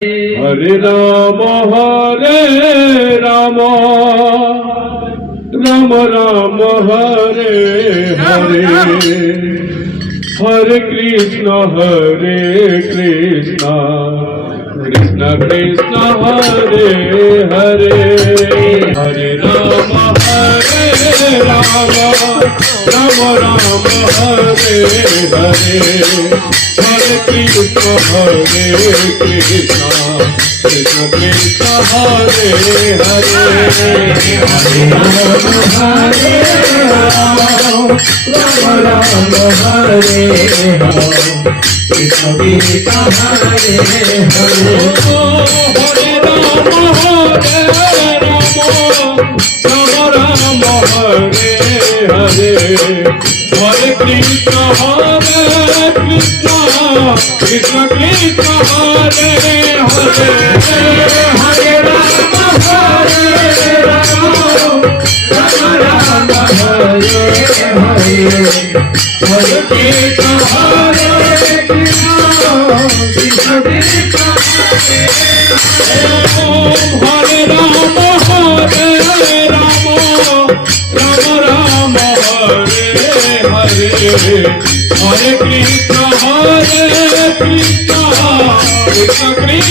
हरे राम राम राम हरे हरे हरे कृष्ण कृष्ण कृष्ण हरे हरे हरे राम राम राम हरे हरे हरे कृष्ण कृष्ण कृष्ण कृष्ण हरे हरे हरे राम राम हरे कृष्ण कृष्ण हरे हरे हरे राम राम हरे हरे हरे कृष्ण कृष्ण कृष्ण कृष्ण हरे हरे हरे राम राम हरे हरे हरे कृष्ण कृष्ण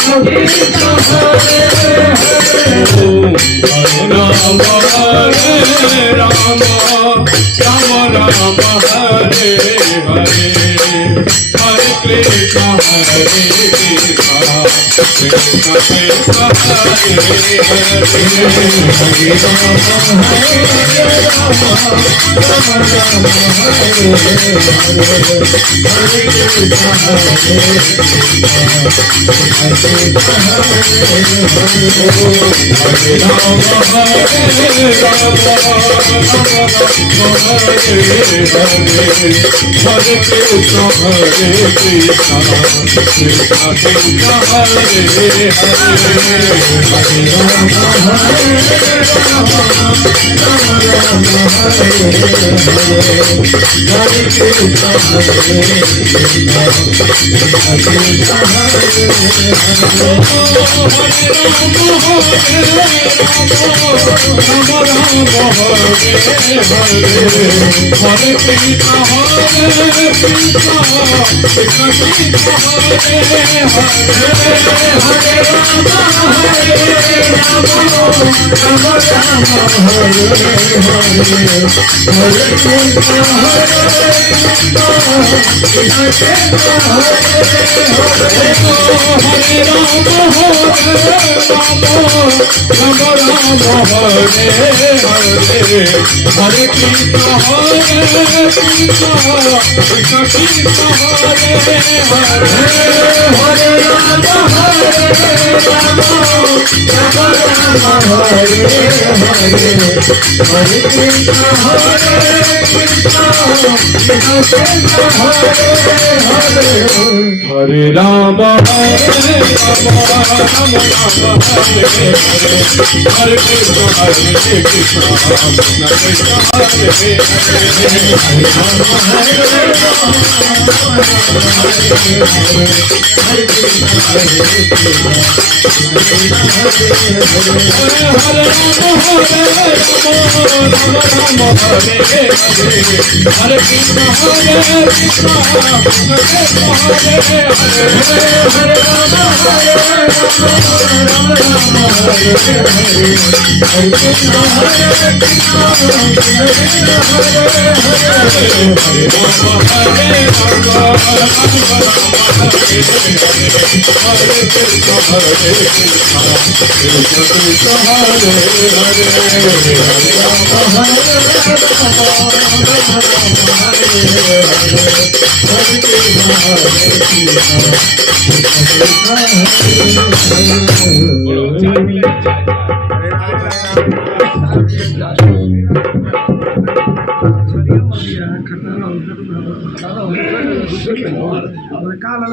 कृष्ण कृष्ण हरे राम राम हरे हरे हरे कृष्ण कृष्ण कृष्ण कृष्ण हरे हरे हरे राम हरे हरे हरे कृष्ण कृष्ण कृष्ण हरे हरे राम राम हरे हरे हरे कृष्ण कृष्ण कृष्ण हरे हरे कृष्ण हरे राम हरे कृष्ण काल